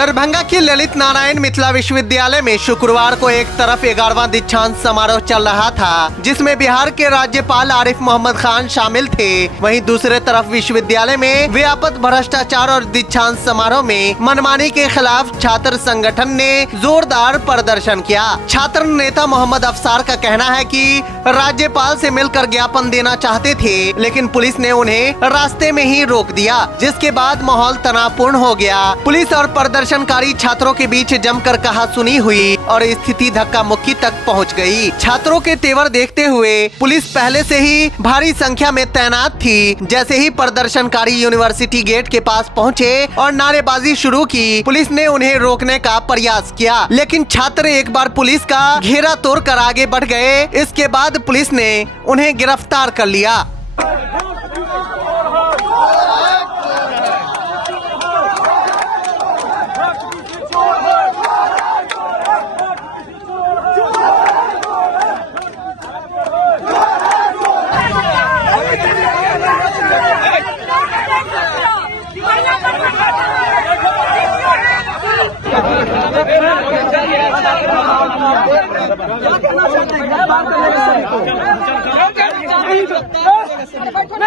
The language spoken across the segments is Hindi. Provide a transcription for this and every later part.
दरभंगा के ललित नारायण मिथिला विश्वविद्यालय में शुक्रवार को एक तरफ 11वां दीक्षांत समारोह चल रहा था, जिसमें बिहार के राज्यपाल आरिफ मोहम्मद खान शामिल थे। वहीं दूसरे तरफ विश्वविद्यालय में व्यापक भ्रष्टाचार और दीक्षांत समारोह में मनमानी के खिलाफ छात्र संगठन ने जोरदार प्रदर्शन किया। छात्र नेता मोहम्मद अफसार का कहना है कि राज्यपाल से मिलकर ज्ञापन देना चाहते थे, लेकिन पुलिस ने उन्हें रास्ते में ही रोक दिया, जिसके बाद माहौल तनावपूर्ण हो गया। पुलिस और प्रदर्शनकारी छात्रों के बीच जमकर कहासुनी हुई और स्थिति धक्का मुक्की तक पहुंच गई। छात्रों के तेवर देखते हुए पुलिस पहले से ही भारी संख्या में तैनात थी। जैसे ही प्रदर्शनकारी यूनिवर्सिटी गेट के पास पहुंचे और नारेबाजी शुरू की, पुलिस ने उन्हें रोकने का प्रयास किया, लेकिन छात्र एक बार पुलिस का घेरा तोड़कर आगे बढ़ गए। इसके बाद पुलिस ने उन्हें गिरफ्तार कर लिया।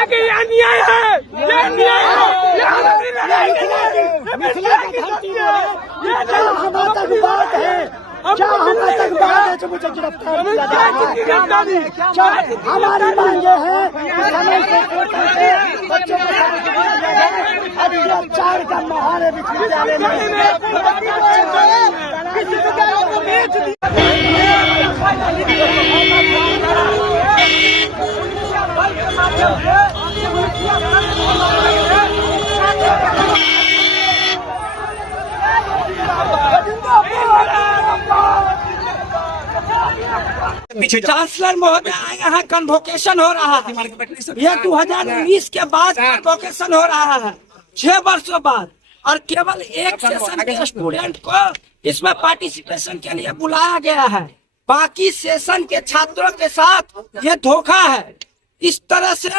ये अन्याय है, ये अन्याय है, ये हमारी लड़ाई है, मिथिला की धरती है, ये हमारा तक बात है, क्या हमारा तक बात है जो मुझे गिरफ्तार किया जाए। हमारी मांगे हैं बच्चों अत्याचार का माहौल है विश्वविद्यालय चांसलर महोदय यहाँ कन्वोकेशन हो रहा है। ये 2019 के बाद कन्वोकेशन हो रहा है, 6 वर्षों बाद, और केवल एक सेशन के स्टूडेंट को इसमें पार्टिसिपेशन के लिए बुलाया गया है। बाकी सेशन के छात्रों के साथ ये धोखा है। इस तरह से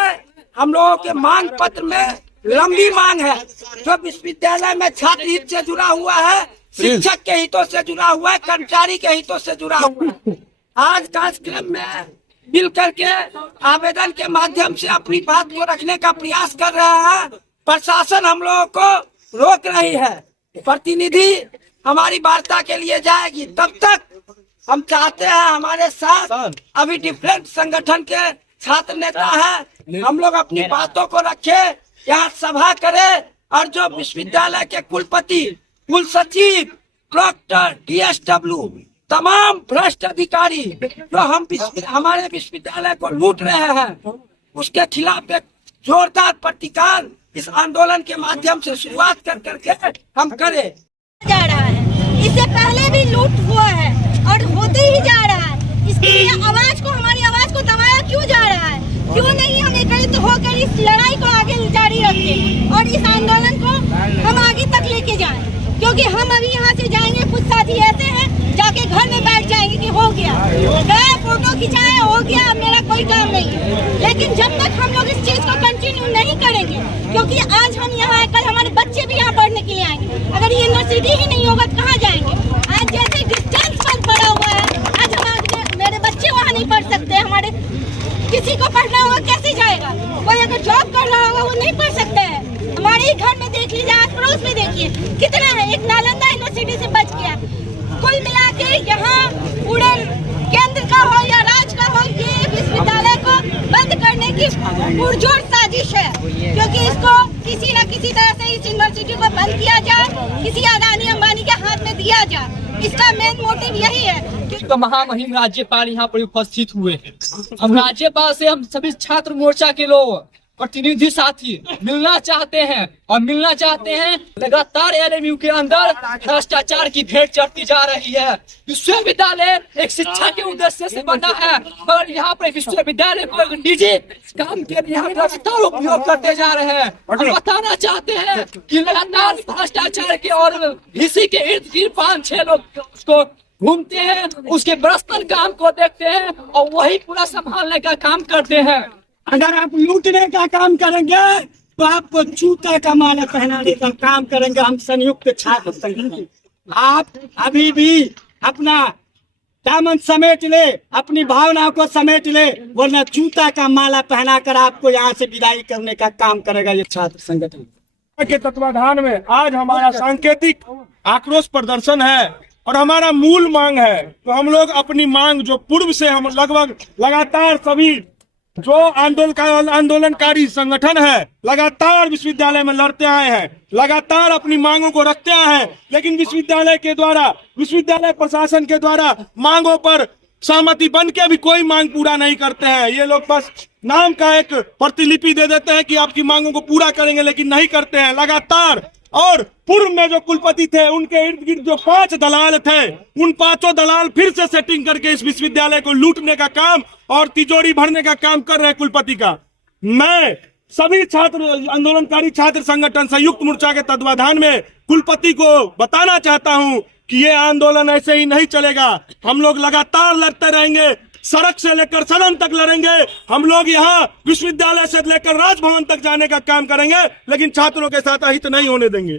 हम लोगों के मांग पत्र में लंबी मांग है, जो विश्वविद्यालय में छात्र हित से जुड़ा हुआ है, शिक्षक के हितों से जुड़ा हुआ है, कर्मचारी के हितों से जुड़ा हुआ है। आज कार्यक्रम में मिल करके आवेदन के माध्यम से अपनी बात को रखने का प्रयास कर रहा है। प्रशासन हम लोगों को रोक रही है। प्रतिनिधि हमारी वार्ता के लिए जाएगी, तब तक हम चाहते हैं हमारे साथ अभी डिफरेंट संगठन के छात्र नेता है, हम लोग अपनी बातों को रखे, यहाँ सभा करें, और जो विश्वविद्यालय के कुलपति, कुल सचिव, प्रोक्टर, DSW, तमाम भ्रष्ट अधिकारी जो हमारे विश्वविद्यालय को लूट रहे हैं, उसके खिलाफ एक जोरदार प्रतिकार इस आंदोलन के माध्यम से शुरुआत कर करके हम करें। जा रहा है, इससे पहले भी लूट हुआ है और होते ही जा रहा है। इसके लिए हमारी आवाज को दबाया क्यों जा रहा है? क्यों नहीं हम एकत्रित होकर इस लड़ाई को आगे जारी रखें और इस आंदोलन को हम आगे तक लेके जाएं? क्योंकि हम अभी यहाँ से जाएंगे, कुछ साथी ऐसे हैं जाके घर में बैठ जाएंगे कि हो गया, गए फोटो खिंचाए, हो गया, मेरा कोई काम नहीं है। लेकिन जब तक हम लोग इस चीज को कंटिन्यू नहीं करेंगे, क्योंकि आज हम यहाँ आए, कल हमारे बच्चे भी यहाँ पढ़ने के लिए आएंगे। अगर ये यूनिवर्सिटी ही नहीं होगा तो कहाँ जाएंगे? आज जैसे डिस्टेंस पर पड़ा हुआ है, आज मेरे बच्चे वहाँ नहीं पढ़ सकते। हमारे किसी को पढ़ना होगा कैसे जाएगा? कोई अगर जॉब कर रहा होगा वो नहीं पढ़ सकता है। हमारे ही घर में देख लीजिए, आस पड़ोस में देखिए कितना है। एक नालंदा यूनिवर्सिटी से बच गया। कुल मिला के यहाँ पूरे केंद्र का हो या राज्य का हो, ये विश्वविद्यालय को बंद करने की पुरजोर साजिश है, क्योंकि इसको किसी न किसी तरह से इस यूनिवर्सिटी को बंद किया जाए, किसी अदानी अंबानी के हाथ में दिया जाए। इसका मेन मोटिव यही है। तो महामहिम राज्यपाल यहाँ पर उपस्थित हुए हैं। हम राज्यपाल से हम सभी छात्र मोर्चा के लोग, प्रतिनिधि साथी मिलना चाहते हैं, और मिलना चाहते हैं। लगातार LMU के अंदर भ्रष्टाचार की भेंट चढ़ती जा रही है। विश्वविद्यालय एक शिक्षा के उद्देश्य से बना है, और यहाँ पर विश्वविद्यालय को निजी काम के लिए लगातार उपयोग करते जा रहे हैं। हम बताना चाहते हैं कि लगातार भ्रष्टाचार के और VC के इर्द गिर्द 5-6 लोग उसको घूमते हैं, उसके बरसतन काम को देखते हैं और वही पूरा संभालने का काम करते हैं। अगर आप लूटने का काम करेंगे बाप को जूता का माला पहनाने का काम करेंगे हम संयुक्त छात्र संगठन। आप अभी भी अपना दामन समेट ले, अपनी भावनाओं को समेट ले, वरना जूता का माला पहनाकर आपको यहाँ से विदाई करने का काम करेगा ये छात्र संगठन के तत्वाधान में। आज हमारा सांकेतिक आक्रोश प्रदर्शन है और हमारा मूल मांग है। तो हम लोग अपनी मांग जो पूर्व से हम लगभग लगातार सभी जो आंदोलनकारी संगठन है लगातार विश्वविद्यालय में लड़ते आए हैं, लगातार अपनी मांगों को रखते आए हैं, लेकिन विश्वविद्यालय के द्वारा, विश्वविद्यालय प्रशासन के द्वारा मांगों पर सहमति बन के भी कोई मांग पूरा नहीं करते हैं। ये लोग बस नाम का एक प्रतिलिपि दे देते हैं कि आपकी मांगों को पूरा करेंगे, लेकिन नहीं करते हैं लगातार। और पूर्व में जो कुलपति थे उनके इर्द गिर्द जो 5 दलाल थे, उन 5 दलाल फिर से सेटिंग करके इस विश्वविद्यालय को लूटने का काम और तिजोरी भरने का काम कर रहे हैं कुलपति का। मैं सभी छात्र आंदोलनकारी छात्र संगठन संयुक्त मोर्चा के तत्वाधान में कुलपति को बताना चाहता हूं कि ये आंदोलन ऐसे ही नहीं चलेगा। हम लोग लगातार लड़ते रहेंगे, सड़क से लेकर सदन तक लड़ेंगे। हम लोग यहाँ विश्वविद्यालय से लेकर राजभवन तक जाने का काम करेंगे, लेकिन छात्रों के साथ अहित नहीं होने देंगे।